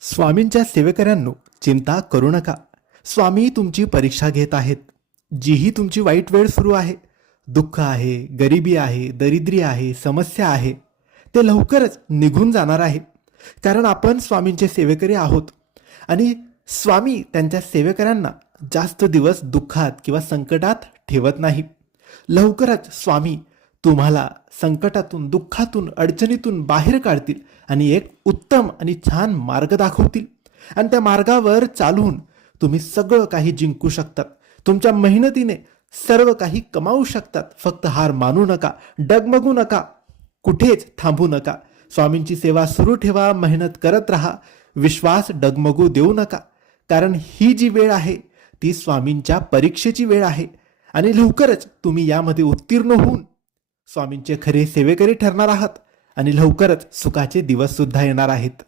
स्वामींच्या सेवेकऱ्यांनो, चिंता करू नका. स्वामी तुमची परीक्षा घेत आहेत. जीही तुमची वाईट वेळ सुरू आहे, दुःख आहे, गरिबी आहे, दरिद्री आहे, समस्या आहे, ते लवकरच निघून जाणार आहे. कारण आपण स्वामींचे सेवेकरी आहोत आणि स्वामी त्यांच्या सेवेकऱ्यांना जास्त दिवस दुःखात किंवा संकटात ठेवत नाही. लवकरच स्वामी तुम्हाला संकटातून, दुःखातून, अडचणीतून बाहेर काढतील आणि एक उत्तम आणि छान मार्ग दाखवतील. आणि त्या मार्गावर चालून तुम्ही सगळं काही जिंकू शकतात. तुमच्या मेहनतीने सर्व काही कमावू शकतात. फक्त हार मानू नका, डगमगू नका, कुठेच थांबू नका. स्वामींची सेवा सुरू ठेवा, मेहनत करत राहा, विश्वास डगमगू देऊ नका. कारण ही जी वेळ आहे ती स्वामींच्या परीक्षेची वेळ आहे आणि लवकरच तुम्ही यामध्ये उत्तीर्ण होऊन स्वामींचे खरे सेवेकरी ठरणार आहात आणि लवकरच सुखाचे दिवस सुद्धा येणार आहेत.